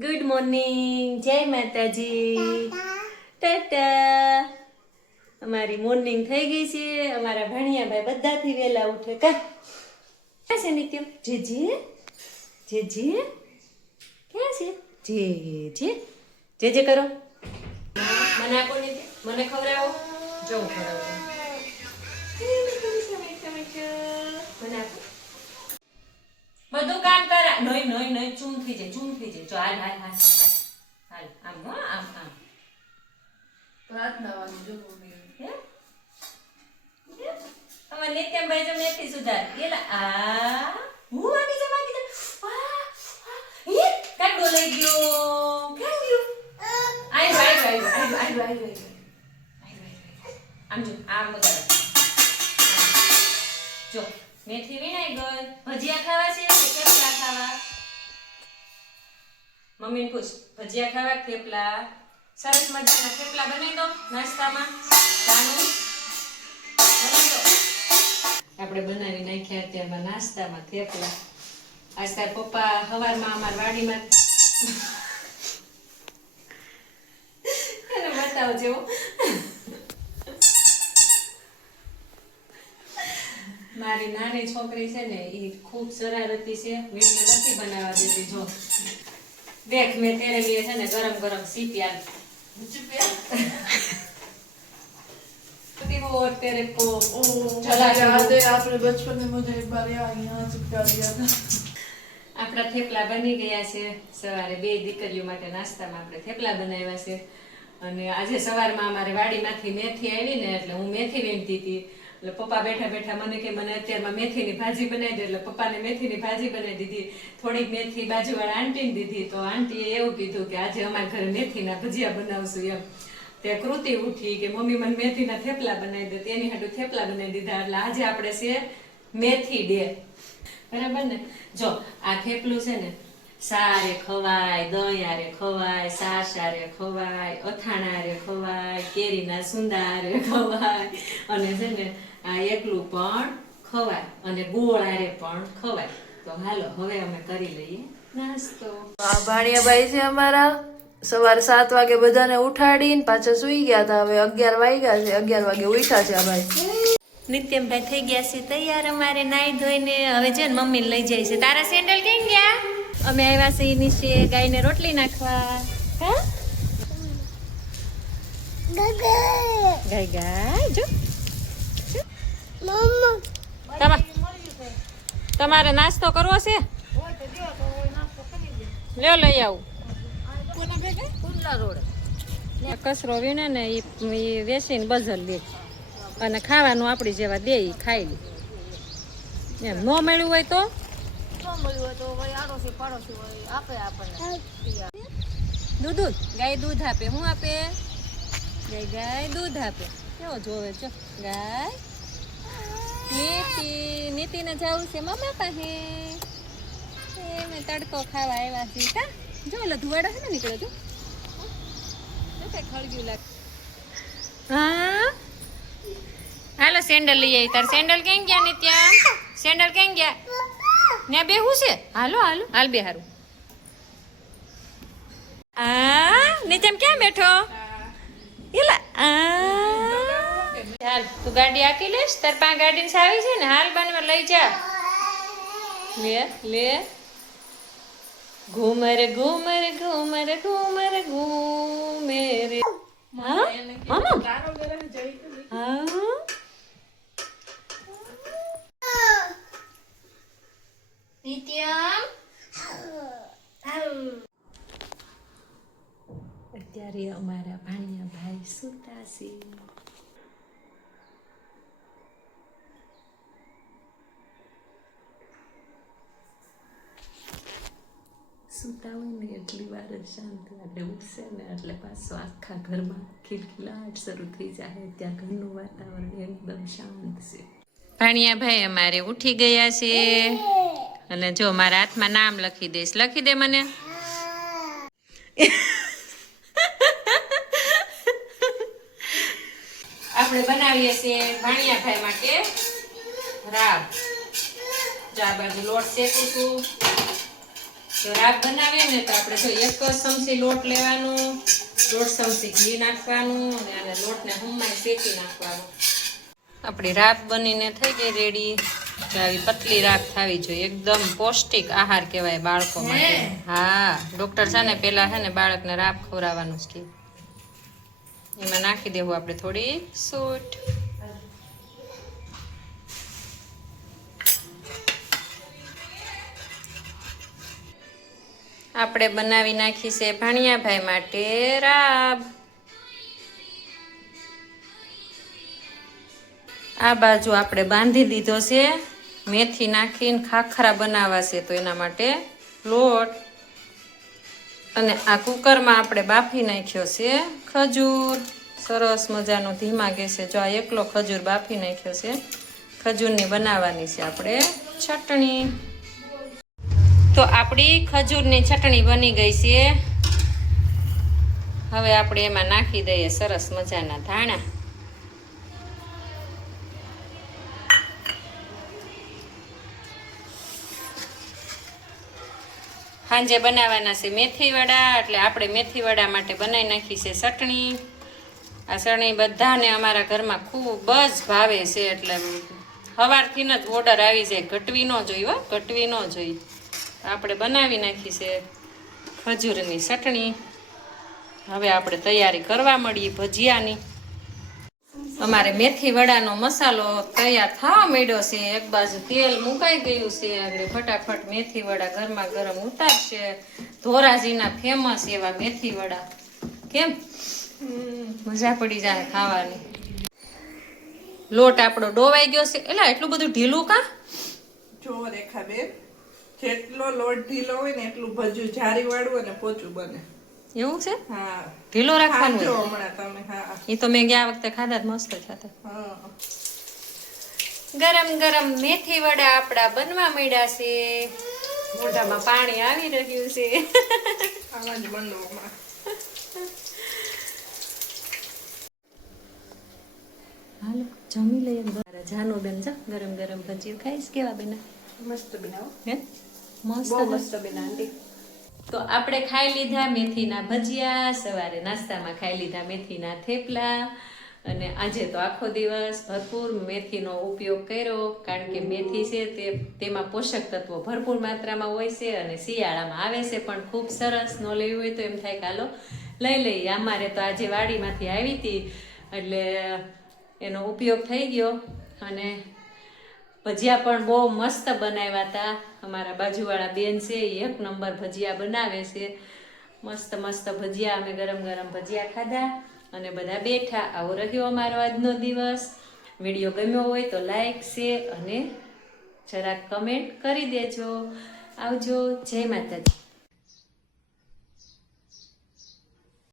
Good morning, જય માતાજી, ટાટા. અમારી મોર્નિંગ થઈ ગઈ છે. અમારા ભણિયાભાઈ બધાથી વહેલા ઉઠે. ક્યાં છે નિત્યમ? જેજે જેજે ક્યાં છે? જે કરો. મને આપો નિત્ય, મને ખવડાવો. જો હું ખવડાવું. મને આપો. બધું કામ કરા. નહીં ચૂન થઈ જાય. જો હાલ આમ હો, આમ પ્રાર્થના વાળી જો મમ્મી હે અમાર નિત્યમભાઈ જો મેથી સુધાર એલા આ હું વાગી જા એ કાંડો લઈ ગયો. ક્યાં ગયો? આઈ આમ જો આમ મગર જો મેથી વિનાઈ ગઈ. ભજીયા ખાવા છે કે થેપલા ખાવા? મમ્મીને પૂછ, ભજીયા ખાવા કે થેપલા? સરસ મજાના થેપલા બનાવી દો નાસ્તામાં. આપણે બનાવી નાખ્યા અત્યારમાં નાસ્તામાં થેપલા. આજ તાર પપ્પા સવારમાં અમારા વાડીમાં એને બતાવો જેવો મારી નાની છોકરી છે ને એ ખૂબ શરારતી છે. વિડીયો નથી બનાવવા દેતી. જો દેખ મેં તેરે લીએ છે ને ગરમ ગરમ સીપિયા तेरे को चला याद है आपने बचपन में मुझे एक बार यहाँ चिपका दिया था. આપણા થેપલા બની ગયા છે. સવારે બે દીકરીઓ માટે નાસ્તામાં આપણે થેપલા બનાવ્યા છે. અને આજે સવારમાં અમારે વાડીમાંથી મેથી આવી ને એટલે હું મેથી વીણતી હતી. એટલે પપ્પા બેઠા બેઠા મને કે મને અત્યારમાં મેથીની ભાજી બનાવી દે. એટલે પપ્પાને મેથીની ભાજી બનાવી દીધી. થોડીક મેથી બાજુવાળા આંટીને દીધી. તો આંટીએ એવું કીધું કે આજે અમારા ઘરે મેથીના ભજીયા બનાવશું એમ. તે કૃતિ ઉઠી કે મમ્મી મને મેથીના થેપલા બનાવી દે. તેની હાટુ થેપલા બનાવી દીધા. એટલે આજે આપણે છે મેથી ડે. બરાબર ને? જો આ થેપલું છે ને સારે ખવાય, દહીં આરે ખવાય, સાસ આરે ખવાય, અથાણા આરે ખવાય, કેરીના સુંદા આરે ખવાય, અને છે ને આ એકલું પણ ખવાય, અને ગોળ આરે પણ ખવાય. તો હાલો હવે અમે કરી લઈએ નાસ્તો. આ ભાણિયાભાઈ છે અમારા. સવારે 7 વાગે બધાને ઉઠાડીને પાછા સુઈ ગયા હતા. હવે 11 વાગ્યા છે. 11 વાગે ઉઠ્યા છે આ ભાઈ. નિત્યમભાઈ થઈ ગયા છે તૈયાર અમારે નાઈ ધોઈને. હવે છે ને મમ્મીને લઈ જાય છે. તારા સેન્ડલ કેમ ગયા? અમે આવ્યા છે નીચે ગાયને રોટલી નાખવા. હા ગાય જો તમારે નાસ્તો કરવો છે? લ્યો લઈ આવું. કચરો વીણે ને એ વેચીને બજાર લે અને ખાવાનું આપણી જેવા દે ખાઈ લે. એમ ન મળ્યું હોય તો દૂધ ગાય દૂધ આપે. શું આપે? ગાય દૂધ આપે. કેવો જોવે છો ગાય. નીતિને જવું છે મામા પાસે. મેં તડકો ખાવા આવ્યા છે. કા જો એટલે ધુવાડા છે ને નીકળે તો ખળગ્યું લાગે. હા હાલો સેન્ડલ લઈ આવી. તાર સેન્ડલ કેમ ગયા નિત્યા? સેન્ડલ કેમ ગયા? ને બેહું છે? હાલો હાલ બે હારું. આ નિત્યમ ક્યાં બેઠો? એલા હાલ તું ગાડી આકી લેશ. તાર પાસે ગાડી સાવી છે ને? હાલ બનવા લઈ જા. લે ઘૂમર ઘૂમર ઘૂમર ઘૂમર ઘૂમર. હા મામા હા નિત્યમ અત્યારે અમારા ભાણિયાભાઈ સુતા છે. સુતા હોય ને એટલી વાર જ શાંત. એટલે ઉઠશે ને એટલે પાછો આખા ઘરમાં ખિલખિલાટ શરૂ થઈ જાય. ત્યાં ઘરનું વાતાવરણ એકદમ શાંત છે. ભાણિયાભાઈ અમારે ઉઠી ગયા છે. અને જો મારા હાથમાં નામ લખી દઈશ. લખી દે મને. આપણે બનાવીએ છીએ ભાણિયાભાઈ માટે રાબ. જો આ બાજુ લોટ શેકું છું. તો રાબ બનાવીએ ને તો આપણે જો 1 ચમચી લોટ લેવાનું, 1.5 ચમચી ઘી નાખવાનું અને આને લોટને હમણાં શેકી નાખવાનું. આપણી રાબ બનીને થઈ ગઈ રેડી. આવી પતલી રાબ થવી જોઈએ, એકદમ પૌષ્ટિક આહાર કહેવાય બાળકો માટે. હા, ડોક્ટર છે ને પેલા છે ને બાળકને રાબ ખવડાવવાનું જ કે. એમાં નાખી દેવું આપણે થોડી સૂટ. આપણે બનાવી નાખી છે ભાણિયાભાઈ માટે રાબ. આ બાજુ આપણે બાંધી દીધો છે, મેથી નાખીને ખાખરા બનાવવા છે તો એના માટે લોટ. અને આ કુકરમાં આપણે બાફી નાખ્યો છે ખજૂર, સરસ મજાનો ધીમા ગેસે. જો આ એકલો ખજૂર બાફી નાખ્યો છે. ખજૂરની બનાવવાની છે આપણે ચટણી. તો આપણી ખજૂરની ચટણી બની ગઈ છે. હવે આપણે એમાં નાખી દઈએ સરસ મજાના ધાણા. સાંજે બનાવવાના છે મેથી વડા, એટલે આપણે મેથી વડા માટે બનાવી નાખી છે ચટણી. આ ચટણી બધાને અમારા ઘરમાં ખૂબ જ ભાવે છે, એટલે સવારથી જ ઓર્ડર આવી જાય. ઘટવી ન જોઈએ હો, ઘટવી ન જોઈએ. આપણે બનાવી નાખી છે ખજૂરની ચટણી. હવે આપણે તૈયારી કરવા મળીએ ભજીયાની. અમારે મેથી વડાનો મસાલો તૈયાર થવા માંડ્યો છે. એક બાજુ તેલ મુકાઈ ગયું છે, આગળ ફટાફટ મેથી વડા ગરમા ગરમ ઉતારશે. ધોરાજીના ફેમસ એવા મેથી વડા. કેમ મજા પડી જાય ખાવાની. લોટ આપણો ડોવાઈ ગયો છે. એલા એટલું બધું ઢીલું કા? જો રેખાબેન, જેટલો લોટ ઢીલો હોય ને એટલું ભજ્યું જારી વાળું અને પોચું બને. એવું છે? હા, ઢીલો રાખવાનું ખાજો હોય? હમણાં તમે. હા એ તો મેં ગયા વખતે ખાધા જ મસ્ત ખાતા. હા. ગરમ ગરમ મેથી વડા આપડા બનવા માંડ્યા છે. મોઢામાં પાણી આવી રહ્યું છે. આવા જ બનાવવામાં. હાલો જમી લઈએ. જાનો બેન જા ગરમ ગરમ ભજીયું ખાઈશ. કેવા બેના? મસ્ત બનાવો. હે મસ્ત બહુ મસ્ત બનાવી. તો આપણે ખાઈ લીધા મેથીના ભજીયા. સવારે નાસ્તામાં ખાઈ લીધા મેથીના થેપલા. અને આજે તો આખો દિવસ ભરપૂર મેથીનો ઉપયોગ કર્યો, કારણ કે મેથી છે તેમાં પોષક તત્વો ભરપૂર માત્રામાં હોય છે અને શિયાળામાં આવે છે પણ ખૂબ સરસ. ન લેવી હોય તો એમ થાય કે હાલો લઈ લઈએ. અમારે તો આજે વાડીમાંથી આવી હતી એટલે એનો ઉપયોગ થઈ ગયો. અને ભજીયા પણ બહુ મસ્ત બનાવ્યા હતા. અમારા બાજુવાળા બેન છે એ 1 નંબર ભજીયા બનાવે છે. મસ્ત મસ્ત ભજીયા. અમે ગરમ ગરમ ભજીયા ખાધા અને બધા બેઠા. આવો રહ્યો અમારો આજનો દિવસ. વિડીયો ગમ્યો હોય તો લાઈક, શેર અને જરાક કમેન્ટ કરી દેજો. આવજો. જય માતાજી.